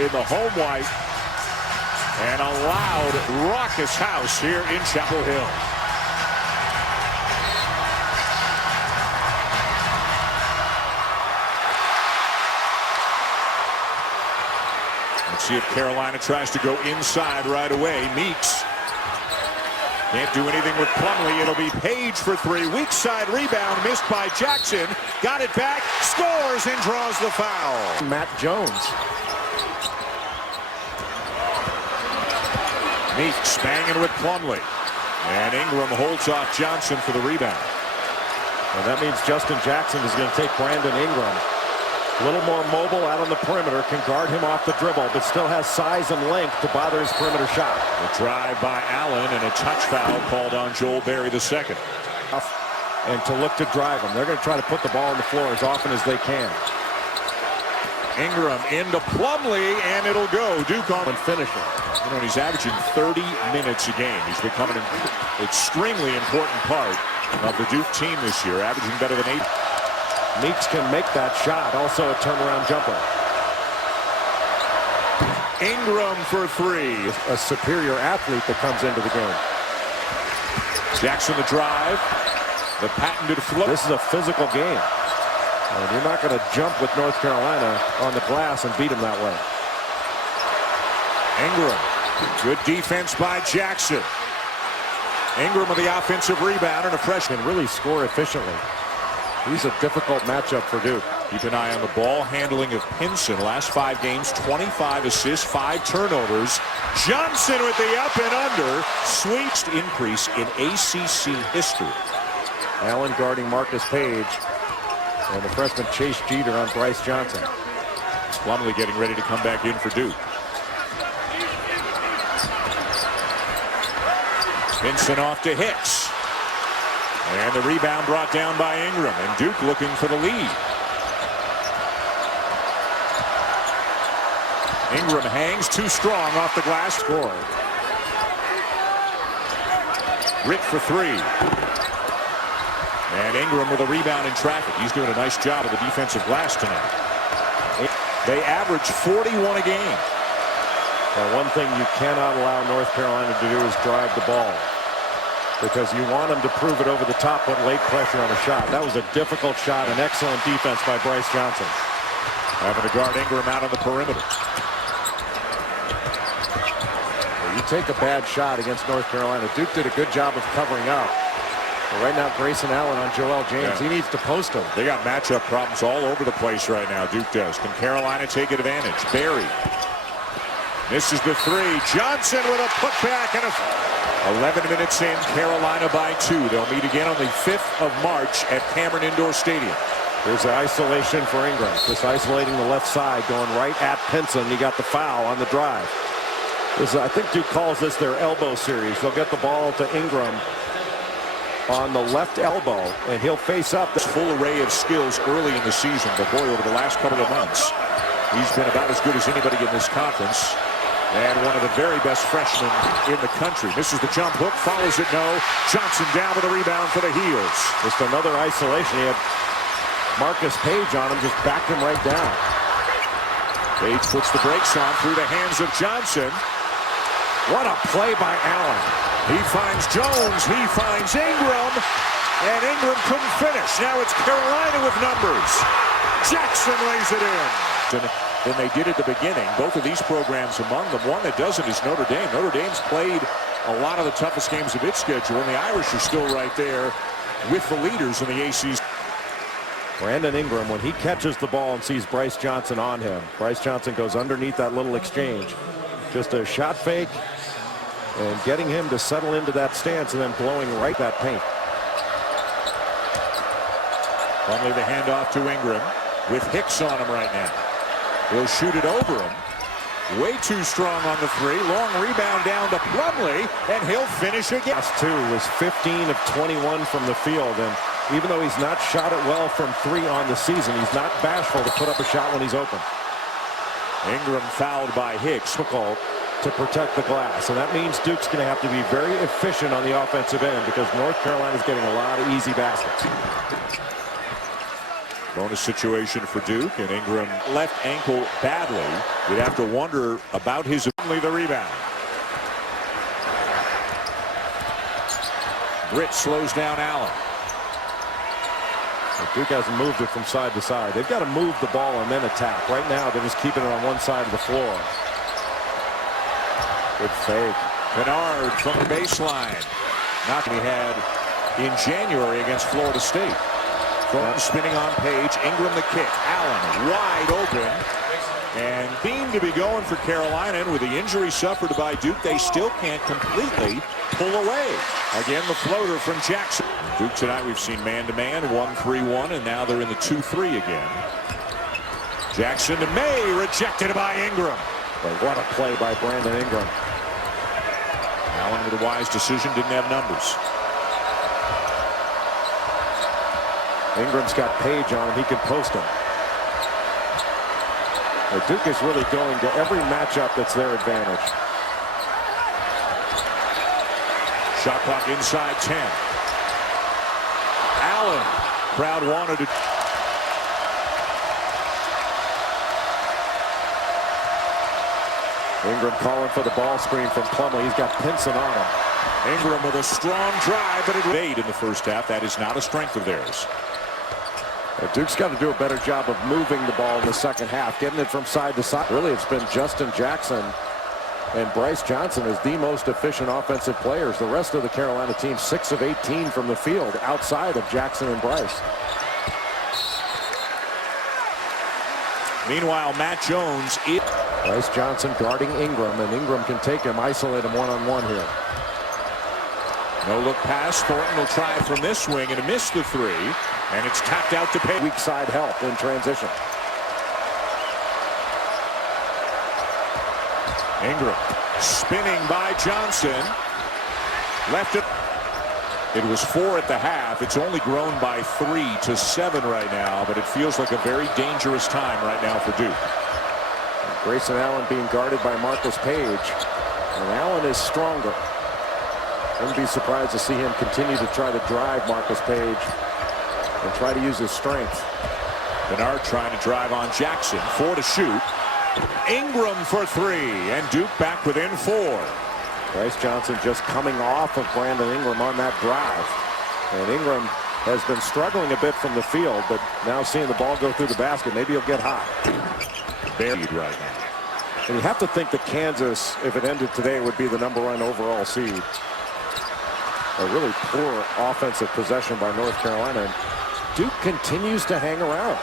in the home white. And a loud, raucous house here in Chapel Hill. Let's see if Carolina tries to go inside right away. Meeks can't do anything with Plumlee. It'll be Page for three. Weak side rebound missed by Jackson. Got it back, scores, and draws the foul. Matt Jones. Meeks banging with Plumlee. And Ingram holds off Johnson for the rebound. And that means Justin Jackson is going to take Brandon Ingram. A little more mobile out on the perimeter, can guard him off the dribble, but still has size and length to bother his perimeter shot. A drive by Allen and a touch foul called on Joel Berry II. And to look to drive him. They're going to try to put the ball on the floor as often as they can. Ingram into Plumlee, and it'll go. Duke on and finishing. You know, he's averaging 30 minutes a game. He's become an extremely important part of the Duke team this year, averaging better than 8. Meeks can make that shot. Also a turnaround jumper. Ingram for three. A superior athlete that comes into the game. Jackson the drive. The patented float. This is a physical game. And you're not going to jump with North Carolina on the glass and beat them that way. Ingram. Good defense by Jackson. Ingram with the offensive rebound and a freshman. Really score efficiently. He's a difficult matchup for Duke. Keep an eye on the ball handling of Pinson. Last 5 games, 25 assists, 5 turnovers. Johnson with the up and under. Sweetest increase in ACC history. Allen guarding Marcus Page. And the freshman Chase Jeter on Bryce Johnson. Plumlee getting ready to come back in for Duke. Pinson off to Hicks. And the rebound brought down by Ingram. And Duke looking for the lead. Ingram hangs too strong off the glass. Score. Rick for three. And Ingram with a rebound in traffic. He's doing a nice job of the defensive glass tonight. They average 41 a game. Well, one thing you cannot allow North Carolina to do is drive the ball, because you want them to prove it over the top, put late pressure on a shot. That was a difficult shot, an excellent defense by Bryce Johnson. Having to guard Ingram out on the perimeter. Well, you take a bad shot against North Carolina. Duke did a good job of covering up. But right now, Grayson Allen on Joel James. Yeah. He needs to post him. They got matchup problems all over the place right now. Duke does. Can Carolina take advantage? Berry. Misses the three. Johnson with a putback and a 11 minutes in, Carolina by 2. They'll meet again on the 5th of March at Cameron Indoor Stadium. There's the isolation for Ingram. Just isolating the left side, going right at Pinson. He got the foul on the drive. I think Duke calls this their elbow series. They'll get the ball to Ingram on the left elbow, and he'll face up. This full array of skills early in the season, but boy, over the last couple of months, he's been about as good as anybody in this conference. And one of the very best freshmen in the country. Misses the jump hook, follows it, no. Johnson down with a rebound for the Heels. Just another isolation. He had Marcus Page on him, just backed him right down. Page puts the brakes on through the hands of Johnson. What a play by Allen. He finds Jones, he finds Ingram, and Ingram couldn't finish. Now it's Carolina with numbers. Jackson lays it in. Than they did at the beginning. Both of these programs among them. One that doesn't is Notre Dame. Notre Dame's played a lot of the toughest games of its schedule, and the Irish are still right there with the leaders in the ACC. Brandon Ingram, when he catches the ball and sees Bryce Johnson on him, Bryce Johnson goes underneath that little exchange. Just a shot fake and getting him to settle into that stance and then blowing right that paint. Finally the handoff to Ingram with Hicks on him right now. He'll shoot it over him. Way too strong on the three. Long rebound down to Plumlee, and he'll finish again. Last two was 15 of 21 from the field, and even though he's not shot it well from 3 on the season, he's not bashful to put up a shot when he's open. Ingram fouled by Hicks. Difficult to protect the glass, and that means Duke's going to have to be very efficient on the offensive end because North Carolina's getting a lot of easy baskets. Bonus situation for Duke, and Ingram left ankle badly. You'd have to wonder about his only the rebound. Britt slows down Allen. Duke hasn't moved it from side to side. They've got to move the ball and then attack. Right now, they're just keeping it on one side of the floor. Good fake. Kennard from the baseline. Not he had in January against Florida State. Thornton spinning on Page. Ingram the kick. Allen wide open. And seemed to be going for Carolina. And with the injury suffered by Duke, they still can't completely pull away. Again, the floater from Jackson. Duke tonight, we've seen man-to-man, 1-3-1, and now they're in the 2-3 again. Jackson to May, rejected by Ingram. But what a play by Brandon Ingram. Allen with a wise decision, didn't have numbers. Ingram's got Page on him. He can post him. But Duke is really going to every matchup that's their advantage. Shot clock inside 10. Allen, crowd wanted to. Ingram calling for the ball screen from Plumlee. He's got Pinson on him. Ingram with a strong drive, but it made in the first half. That is not a strength of theirs. Duke's got to do a better job of moving the ball in the second half, getting it from side to side. Really, it's been Justin Jackson and Bryce Johnson as the most efficient offensive players. The rest of the Carolina team, 6 of 18 from the field outside of Jackson and Bryce. Meanwhile, Matt Jones. Bryce Johnson guarding Ingram, and Ingram can take him, isolate him one-on-one here. No look pass. Thornton will try from this wing and miss the three. And it's tapped out to Page. Weak side help in transition. Ingram spinning by Johnson. Left it. It was 4 at the half. It's only grown by 3 to 7 right now, but it feels like a very dangerous time right now for Duke. Grayson Allen being guarded by Marcus Page. And Allen is stronger. Wouldn't be surprised to see him continue to try to drive Marcus Page and try to use his strength. Kennard trying to drive on Jackson. 4 to shoot. Ingram for 3, and Duke back within 4. Bryce Johnson just coming off of Brandon Ingram on that drive. And Ingram has been struggling a bit from the field, but now seeing the ball go through the basket, maybe he'll get hot. Buried right now. And you have to think that Kansas, if it ended today, would be the #1 overall seed. A really poor offensive possession by North Carolina. Duke continues to hang around.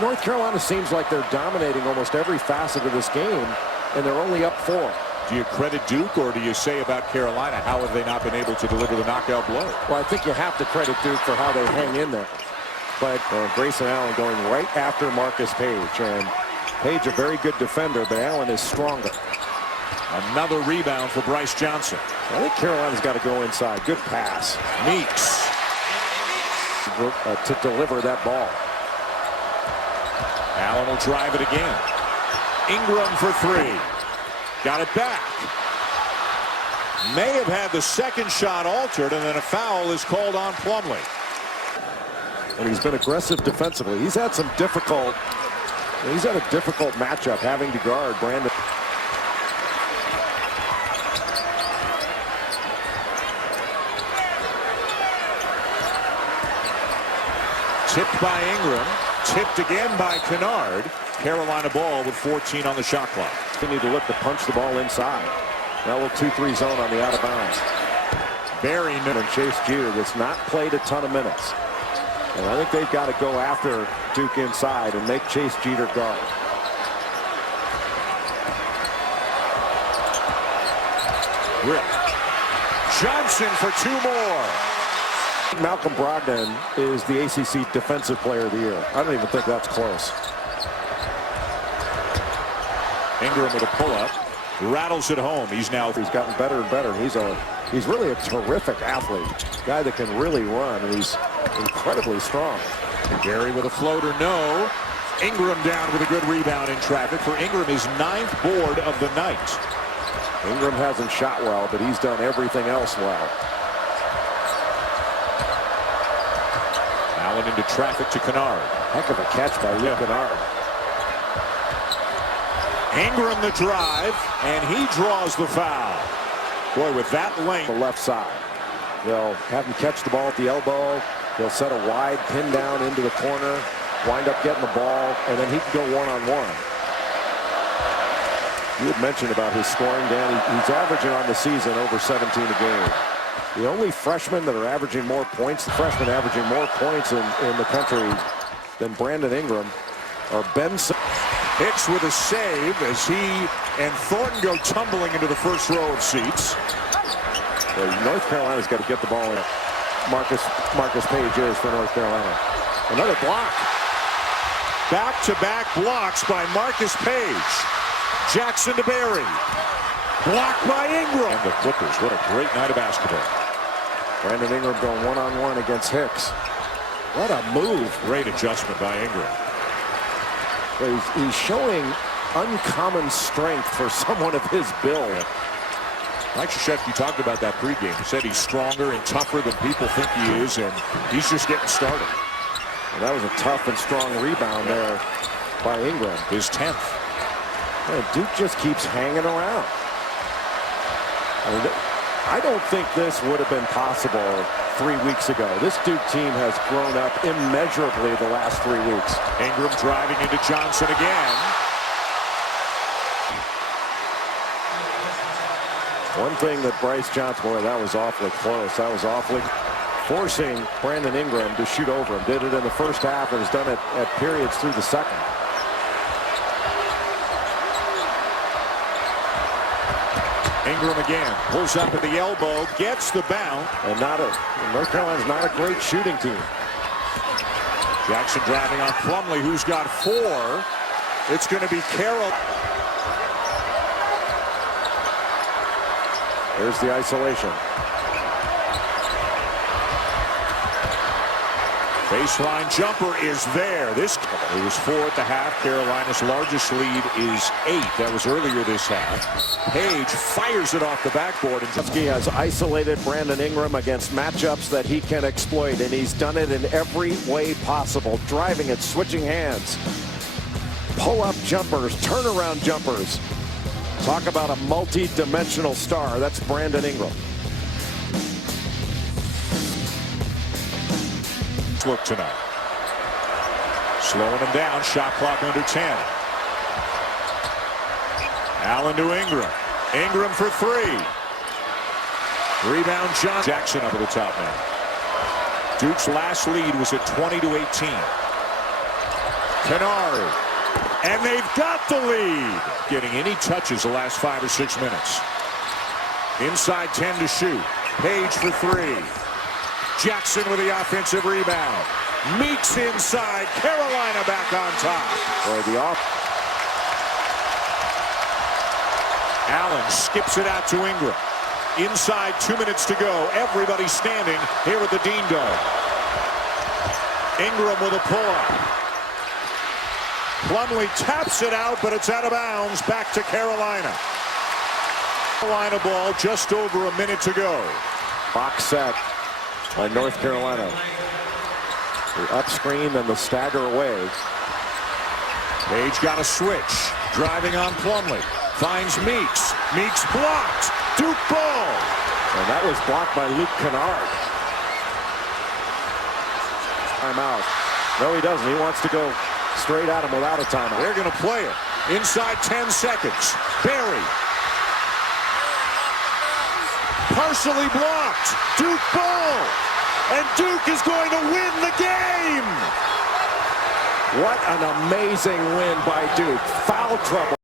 North Carolina seems like they're dominating almost every facet of this game, and they're only up 4. Do you credit Duke, or do you say about Carolina, how have they not been able to deliver the knockout blow? Well, I think you have to credit Duke for how they hang in there. But Grayson Allen going right after Marcus Page. And Page a very good defender, but Allen is stronger. Another rebound for Bryce Johnson. I think Carolina's got to go inside. Good pass. Meeks. To deliver that ball. Allen will drive it again. Ingram for 3. Got it back. May have had the second shot altered, and then a foul is called on Plumlee. And he's been aggressive defensively. He's had a difficult matchup having to guard Brandon. Tipped by Ingram. Tipped again by Kennard. Carolina ball with 14 on the shot clock. They need to look to punch the ball inside. Now a little 2-3 zone on the out of bounds. Barry And Chase Jeter that's not played a ton of minutes. And I think they've got to go after Duke inside and make Chase Jeter guard. Rip. Johnson for 2 more. Malcolm Brogdon is the ACC Defensive Player of the Year. I don't even think that's close. Ingram with a pull-up. Rattles it home. He's gotten better and better. He's really a terrific athlete. Guy that can really run. And he's incredibly strong. Gary with a floater. No. Ingram down with a good rebound in traffic for Ingram, his 9th board of the night. Ingram hasn't shot well, but he's done everything else well. Allen into traffic to Kennard. Heck of a catch by Luke Kennard. Ingram the drive, and he draws the foul. Boy, with that length. The left side. They'll have him catch the ball at the elbow. They'll set a wide pin down into the corner, wind up getting the ball, and then he can go one-on-one. You had mentioned about his scoring, Dan. He's averaging on the season over 17 a game. The only freshmen that are averaging more points, the freshmen averaging more points in the country than Brandon Ingram, are Benson. Hicks with a save as he and Thornton go tumbling into the first row of seats. Well, North Carolina's got to get the ball in. Marcus Page is for North Carolina. Another block. Back-to-back blocks by Marcus Page. Jackson to Berry. Blocked by Ingram. And the Clippers, what a great night of basketball. Brandon Ingram going one-on-one against Hicks. What a move. Great adjustment by Ingram. He's showing uncommon strength for someone of his build. Mike Krzyzewski talked about that pregame. He said he's stronger and tougher than people think he is, and he's just getting started. And that was a tough and strong rebound there by Ingram. His 10th. Man, Duke just keeps hanging around. I don't think this would have been possible 3 weeks ago. This Duke team has grown up immeasurably the last 3 weeks. Ingram driving into Johnson again. One thing that Bryce Johnson, boy, that was awfully close. That was awfully forcing Brandon Ingram to shoot over him. Did it in the first half and has done it at periods through the second. Ingram again pulls up at the elbow, gets the bounce. And North Carolina's not a great shooting team. Jackson driving on Plumlee, who's got 4. It's going to be Carroll. There's the isolation. Baseline jumper is there. It was 4 at the half. Carolina's largest lead is 8. That was earlier this half. Page fires it off the backboard. And He has isolated Brandon Ingram against matchups that he can exploit, and he's done it in every way possible. Driving it, switching hands, pull-up jumpers, turnaround jumpers. Talk about a multi-dimensional star. That's Brandon Ingram. Look tonight. Slowing him down. Shot clock under 10. Allen to Ingram. Ingram for 3. Rebound John. Jackson up at the top now. Duke's last lead was at 20-18. Kennard. And they've got the lead. Getting any touches the last 5 or 6 minutes. Inside 10 to shoot. Page for 3. Jackson with the offensive rebound. Meeks inside. Carolina back on top. Allen skips it out to Ingram. Inside 2 minutes to go. Everybody standing here at the Dean Dome. Ingram with a pull-up. Plumlee taps it out, but it's out of bounds. Back to Carolina. Carolina ball, just over a minute to go. Box set by North Carolina. The up screen and the stagger away. Page got a switch. Driving on Plumlee. Finds Meeks. Meeks blocked. Duke ball. And that was blocked by Luke Kennard. Timeout. No, he doesn't. He wants to go straight at him without a timeout. They're going to play it. Inside 10 seconds. Berry. Partially blocked. Duke ball. And Duke is going to win the game. What an amazing win by Duke. Foul trouble.